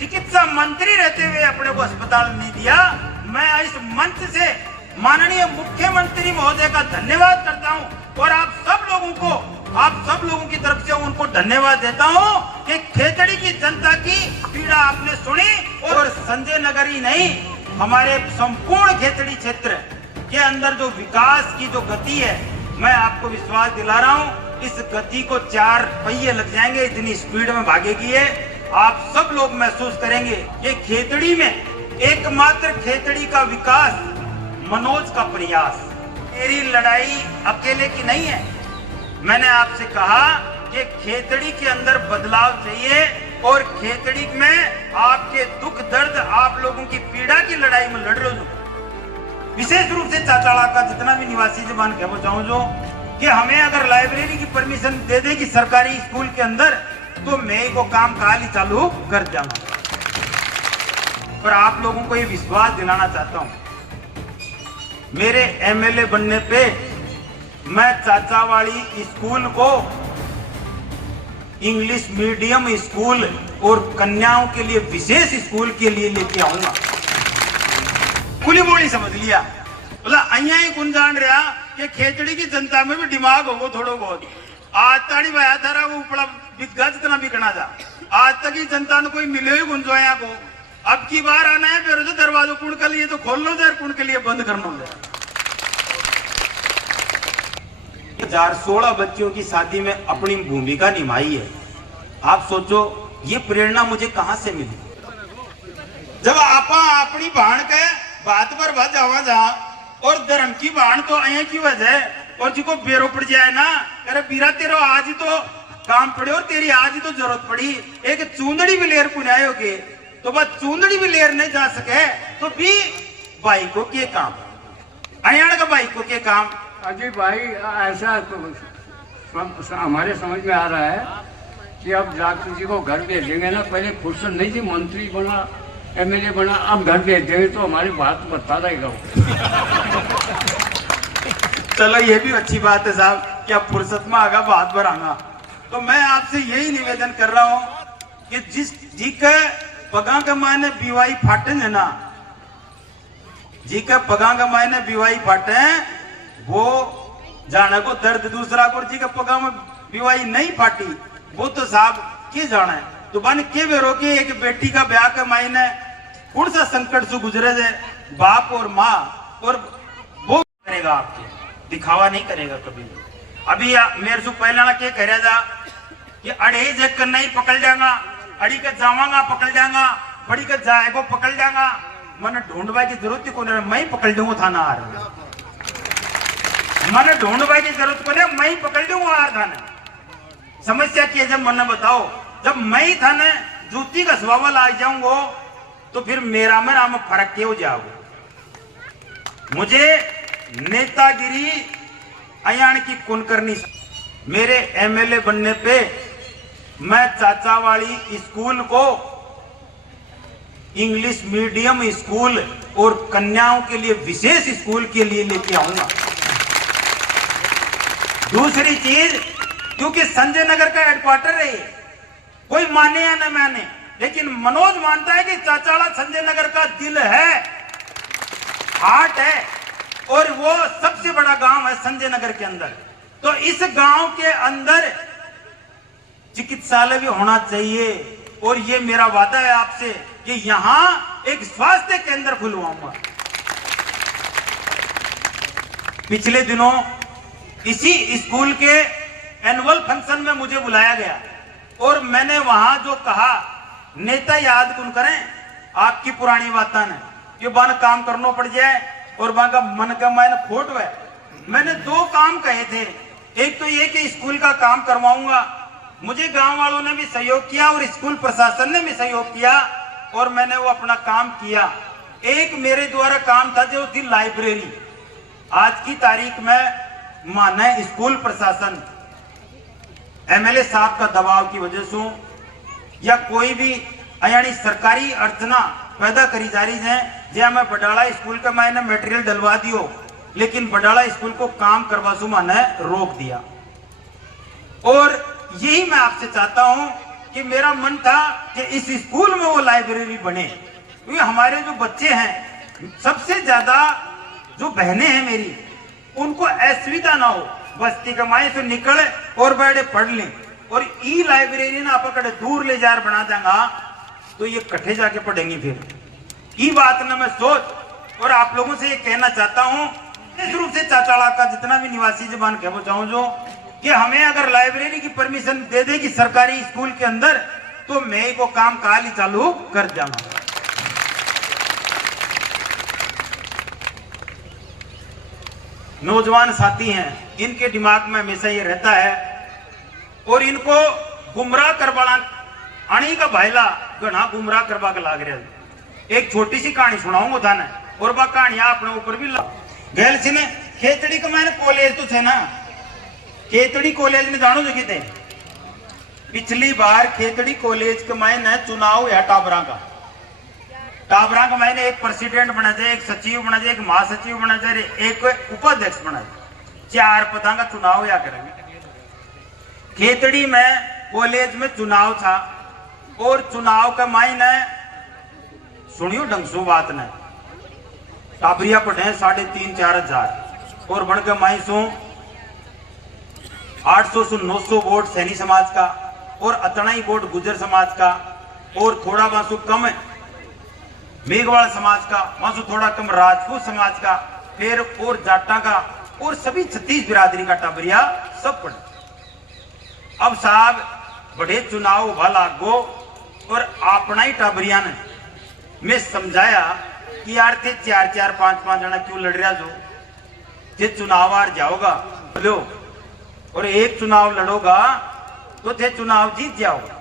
चिकित्सा मंत्री रहते हुए अपने को अस्पताल नहीं दिया। मैं इस मंच से माननीय मुख्यमंत्री महोदय का धन्यवाद करता हूं और आप सब लोगों की तरफ से उनको धन्यवाद देता हूं कि खेतड़ी की जनता की पीड़ा आपने सुनी और संजय नगर ही नहीं, हमारे संपूर्ण खेतड़ी क्षेत्र के अंदर जो विकास की जो गति है, मैं आपको विश्वास दिला रहा हूं, इस गति को 4 पहिए लग जाएंगे, इतनी स्पीड में भागेगी है। आप सब लोग महसूस करेंगे कि खेतड़ी में एकमात्र खेतड़ी का विकास मनोज का प्रयास। मेरी लड़ाई अकेले की नहीं है। मैंने आपसे कहा कि खेतड़ी के अंदर बदलाव चाहिए और खेतड़ी में आपके दुख दर्द, आप लोगों की पीड़ा की लड़ाई में लड़ रहे हो। विशेष रूप से चाचाड़ा का जितना भी निवासी जबान कहना चाहूँ जो कि हमें अगर लाइब्रेरी की परमिशन दे देगी सरकारी स्कूल के अंदर, तो मैं को काम काल ही चालू कर जाऊंगा। पर आप लोगों को ये विश्वास दिलाना चाहता हूं, मेरे एमएलए बनने पे मैं चाचावाड़ी स्कूल को इंग्लिश मीडियम स्कूल और कन्याओं के लिए विशेष स्कूल के लिए लेके आऊंगा। खुली बोली समझ लिया, बोला अहिया ही कौन जान रहा कि खेतड़ी की जनता में भी दिमाग होगा थोड़ो बहुत। आज ताड़ी भाया था वो उपड़ा बिकगा जितना बिकना था, आज तक ही जनता ने कोई मिले ही गुंजोया को। अब की बार आना है फिर तो दरवाजो कुण के लिए तो खोल लो जाए, कुण के लिए बंद करना हो जाए। 16 बच्चियों की शादी में अपनी भूमिका निभाई है। आप सोचो ये प्रेरणा मुझे कहां से मिली। जब आपा अपनी भाण के बात पर बात जावा जा और धर्म की भाण तो अया की वजह और जिको बेरो पड़ जाए ना, अरे बीरा तेरो आज ही तो काम पड़े और तेरी आज ही तो जरूरत पड़ी, एक चूंदड़ी भी लेर पुनायोगे तो बस चूंदड़ी भी लेर नहीं जा सके तो भी भाई को के काम, अयाण का भाई को के काम। अजय भाई ऐसा तो हमारे समझ में आ रहा है कि अब डॉक्टर जी को घर भेजेंगे ना, पहले फुर्सत नहीं थी, मंत्री बना एमएलए बना, अब घर भेज देंगे तो हमारी बात बता रहेगा। चलो ये भी अच्छी बात है साहब, क्या फुर्सत में आगा बात भर आना। तो मैं आपसे यही निवेदन कर रहा हूं कि जिस जी के पगा के मायने बीवाई फाटे है ना, जी के पगा के मायने बीवाई फाटे वो जाने को दर्द दूसरा को, जी के पगा में बीवाई नहीं फाटी वो तो साहब के जाना है। तो बन के बेरो के एक बेटी का ब्याह के मायने कौन सा संकट से गुजरे थे बाप और माँ, और वो करेगा आपके, दिखावा नहीं करेगा कभी। अभी मेरे से पहले ना क्या कह रहा था कि अड़े जग कर नहीं पकड़ जाएगा, अड़ी का जावांगा पकड़ जाएगा, बड़ी का जाएगा पकड़ जाएगा, मैंने ढूंढवा की जरूरत ही कौन है, मैं ही पकड़ दूंगा थाना आ रहा, मैंने ढूंढवा की जरूरत कौन है, मैं ही पकड़ दूंगा आ थाने। समस्या की है, जब मैंने बताओ जब मैं ही थाने जूती का सवाल आ जाऊंगा तो फिर मेरा में फर्क क्यों जाओगे। मुझे नेतागिरी अयान की कौन करनी। मेरे एमएलए बनने पे मैं चाचावाड़ी स्कूल को इंग्लिश मीडियम स्कूल और कन्याओं के लिए विशेष स्कूल के लिए लेके आऊंगा। दूसरी चीज, क्योंकि संजय नगर का हेडक्वार्टर है, कोई माने या न माने, लेकिन मनोज मानता है कि चाचाड़ा संजय नगर का दिल है, हार्ट है, और वो सबसे बड़ा गांव है संजय नगर के अंदर। तो इस गांव के अंदर चिकित्सालय भी होना चाहिए और ये मेरा वादा है आपसे कि यहां एक स्वास्थ्य केंद्र खुलवाऊंगा। पिछले दिनों इसी स्कूल के एनुअल फंक्शन में मुझे बुलाया गया और मैंने वहां जो कहा, नेता याद कौन करें आपकी पुरानी बातें ने, ये बन काम करना पड़ जाए और वहां का मन का मैंने फोटो है। मैंने 2 काम कहे थे, एक तो ये कि स्कूल का काम करवाऊंगा, मुझे गांव वालों ने भी सहयोग किया और स्कूल प्रशासन ने भी सहयोग किया और मैंने वो अपना काम किया। एक मेरे द्वारा काम था जो थी लाइब्रेरी। आज की तारीख में माने स्कूल प्रशासन एमएलए साहब का दबाव की वजह से या कोई भी यानी सरकारी अर्चना पैदा करी जा रही है, जहाँ मैं बडाला स्कूल का मैंने मटेरियल डलवा दियो, लेकिन बडाला स्कूल को काम करवा सु मैंने रोक दिया। और यही मैं आपसे चाहता हूं कि मेरा मन था कि इस स्कूल में वो लाइब्रेरी बने, क्योंकि हमारे जो बच्चे हैं, सबसे ज्यादा जो बहनें हैं मेरी, उनको असुविधा ना हो, बस्ती कमाई से निकले और बैठे पढ़ लें। और ई लाइब्रेरी ना पकड़े दूर ले जार बना देगा तो ये कट्ठे जाके पढ़ेंगी। फिर ई बात ना मैं सोच और आप लोगों से ये कहना चाहता हूँ, इस रूप से चाचाड़ा का जितना भी निवासी जबान कह चाहूँ जो कि हमें अगर लाइब्रेरी की परमिशन दे देगी सरकारी स्कूल के अंदर, तो मैं को काम काल ही चालू कर जाऊंगा। नौजवान साथी हैं, इनके दिमाग में हमेशा ये रहता है और इनको गुमराह करवाना अणी का भाईला घना गुमराह करवा के लाग रहा। एक छोटी सी कहानी सुनाऊंगा थाने और वह कहानियां अपने ऊपर भी गैल से ने खेतड़ी का मैंने कॉलेज तो थे ना, खेतड़ी कॉलेज में जानो जो किते पिछली बार खेतड़ी कॉलेज के मैंने चुनाव या टाबरा का मैंने एक प्रेसिडेंट बना जाए, एक सचिव बना जाए, एक महासचिव बना जाए, एक उपाध्यक्ष बना जाए, 4 पदा का चुनाव या करेंगे। खेतड़ी में कॉलेज में चुनाव था और चुनाव का मैंने सुनियो ढंग सु बात ने टाबरिया पढ़े 3,500-4 हजार और बन के माई सो 800 से 900 वोट सैनी समाज का और अतना ही वोट गुजर समाज का और थोड़ा वासु कम मेघवाल समाज का, वासु थोड़ा कम राजपूत समाज का, फिर और जाटा का और सभी 36 बिरादरी का टाबरिया सब पढ़े। अब साहब बड़े चुनाव भला गो और अपना ही टाबरिया ने मैं समझाया कि यार थे 4-4, 5-5 जना क्यों लड़ रहा जो, थे चुनाव हार जाओगा लो और एक चुनाव लड़ोगा तो थे चुनाव जीत जाओगा।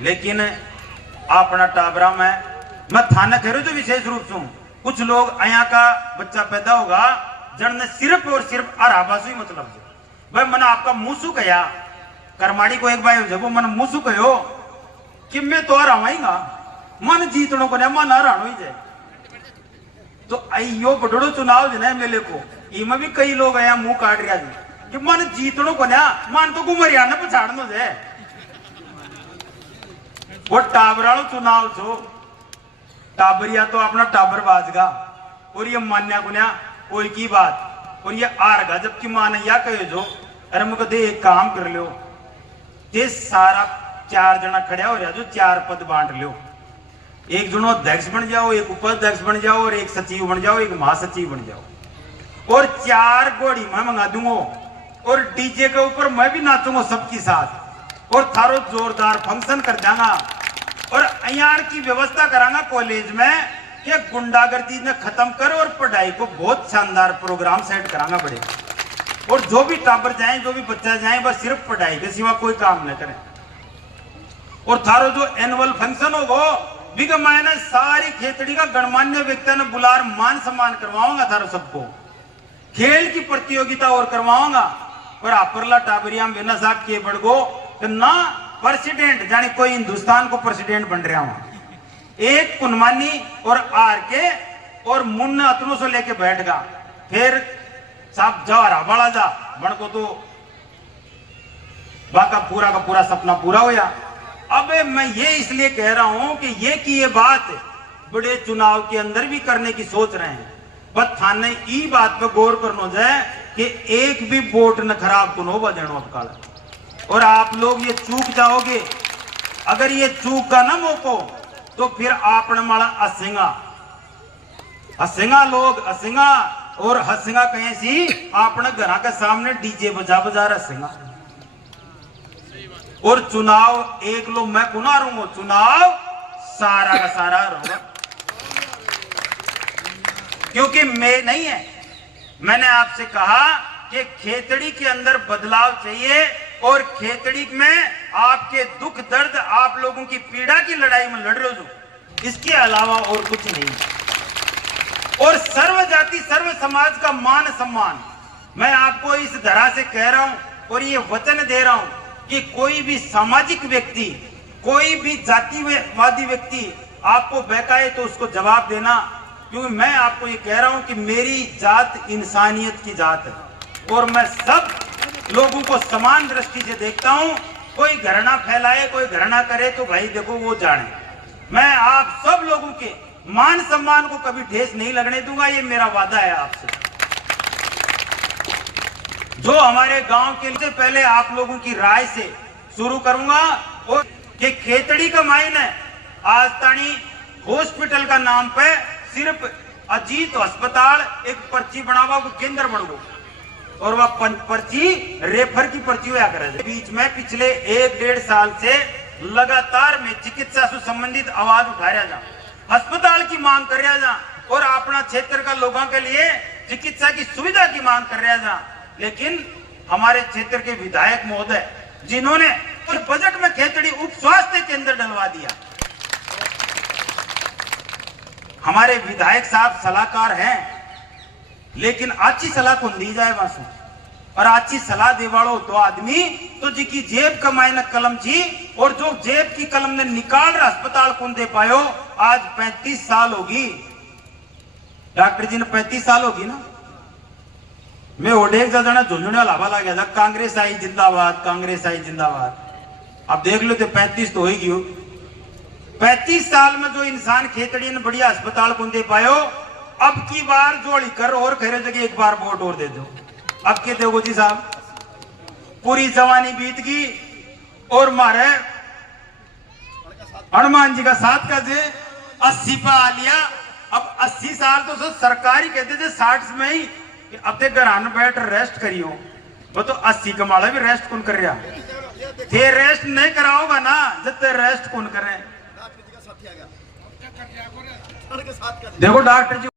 लेकिन अपना टाबरा में मैं थाना कह रहा जो विशेष रूप से कुछ लोग यहाँ का बच्चा पैदा होगा जन ने सिर्फ और सिर्फ आराबासु ही मतलब भाई मैंने आपका मुसु कहा करमाड़ी को एक बार जब मन मुसु कहो कि मैं तो हरावाईगा मन जीतनों को नहीं मन हरानो ही जाए। तो अयो बड़ो चुनाव जो मेले को इमे भी कई लोग आया मुंह काट रहा जी कि मन जीतनों को ना मन तो गुमरिया ने पछाड़नो जाए। वो टाबरालो चुनाव छो टाबरिया तो अपना टाबर बाजगा और ये मान्या को कोई की बात और ये आरगा जबकि मान या कहे जो अरे मुझे दे एक काम कर लो ये सारा 4 जना खड़ा हो रहा जो 4 पद बांट लो, एक जनो अध्यक्ष बन जाओ, एक उपाध्यक्ष बन जाओ और एक सचिव बन जाओ, एक महासचिव बन जाओ और 4 घोड़ी मैं मंगा दूंगा और डीजे के ऊपर मैं भी नाचूंगा सबके साथ और थारो जोरदार फंक्शन कर जाऊंगा और अयार की व्यवस्था करांगा कॉलेज में कि गुंडागर्दी ने खत्म कर और पढ़ाई को बहुत शानदार प्रोग्राम सेट करांगा बड़े और जो भी टाबर जाए जो भी बच्चा जाए बस सिर्फ पढ़ाई के सिवा कोई काम न करें। और थारो जो एनुअल फंक्शन होगा बिग मैंने सारी खेतड़ी का गणमान्य व्यक्ति ने बुलार मान सम्मान करवाऊंगा, थारो सबको खेल की प्रतियोगिता और करवाऊंगा और आपरला टाबरिया में बिना साहब के बढ़गो ना प्रेसिडेंट जाने कोई हिंदुस्तान को प्रेसिडेंट बन रहा हूं, एक कुनमानी और आर के और मुन्ना अतनों से लेके बैठगा फिर साहब जा बड़ा जा बन को तो बाका पूरा का पूरा सपना पूरा होया। अब मैं ये इसलिए कह रहा हूं कि ये बात बड़े चुनाव के अंदर भी करने की सोच रहे हैं, बस थाने ई बात पे गौर करना जाए कि एक भी वोट न खराब को नो बजनो अपकाल और आप लोग ये चूक जाओगे। अगर ये चूक का ना मौको तो फिर आपने माला हसेंगा लोग हसेंगा और हसेंगा कहीं सी आपने घर के सामने डीजे बजा हसेंगा और चुनाव एक लो मैं कुना रहूंगा, चुनाव सारा का सारा रहूंगा क्योंकि मैं नहीं है। मैंने आपसे कहा कि खेतड़ी के अंदर बदलाव चाहिए और खेतड़ी में आपके दुख दर्द आप लोगों की पीड़ा की लड़ाई में लड़ रहे हो, इसके अलावा और कुछ नहीं। और सर्व जाति सर्व समाज का मान सम्मान मैं आपको इस तरह से कह रहा हूं और ये वचन दे रहा हूं कि कोई भी सामाजिक व्यक्ति कोई भी जातिवादी व्यक्ति आपको बहकाए तो उसको जवाब देना, क्योंकि मैं आपको ये कह रहा हूं कि मेरी जात इंसानियत की जात है और मैं सब लोगों को समान दृष्टि से देखता हूं कोई घृणा फैलाए, कोई घृणा करे तो भाई देखो वो जाने। मैं आप सब लोगों के मान सम्मान को कभी ठेस नहीं लगने दूंगा, ये मेरा वादा है आपसे। जो हमारे गांव के लिए पहले आप लोगों की राय से शुरू करूंगा और ये खेतड़ी का माइन है। आज तानी हॉस्पिटल का नाम पे सिर्फ अजीत अस्पताल एक पर्ची बनावा को केंद्र बन गो और वह पर्ची रेफर की पर्ची हुआ करे। बीच में पिछले 1-1.5 साल से लगातार में चिकित्सा से संबंधित आवाज उठा रहा जा, अस्पताल की मांग कर रहा जा और अपना क्षेत्र का लोगों के लिए चिकित्सा की सुविधा की मांग कर रहा जा। लेकिन हमारे क्षेत्र के विधायक महोदय जिन्होंने बजट में खेतड़ी उप स्वास्थ्य केंद्र डलवा दिया, हमारे विधायक साहब सलाहकार हैं, लेकिन अच्छी सलाह कौन दी जाए वासु और अच्छी सलाह दे वालो तो आदमी तो जिकी जेब कमाई न कलम जी और जो जेब की कलम ने निकाल रहा अस्पताल कौन दे पायो। आज 35 साल होगी डॉक्टर जी ने, 35 साल होगी ना। मैं ओडेक जना झुंझुना लाभा ला गया था, कांग्रेस आई जिंदाबाद, कांग्रेस आई जिंदाबाद। अब देख लो तो 35 तो हो ही 35 साल में जो इंसान खेतड़ी ने बढ़िया अस्पताल कौन दे पायो। अब की बार जोड़ी कर और खैर जगह एक बार वोट और दे दो। अब के देखो जी साहब, पूरी जवानी बीत गई और मारे हनुमान जी का 7 का जे 80 पे आ लिया। अब 80 साल तो सरकारी कहते थे 60 में ही अब तक घर बैठ रेस्ट करियो, वो तो 80 कमाला भी रेस्ट कौन कर रहा थे, रेस्ट नहीं कराओगा ना जब तक रेस्ट कौन करे। देखो डॉक्टर जी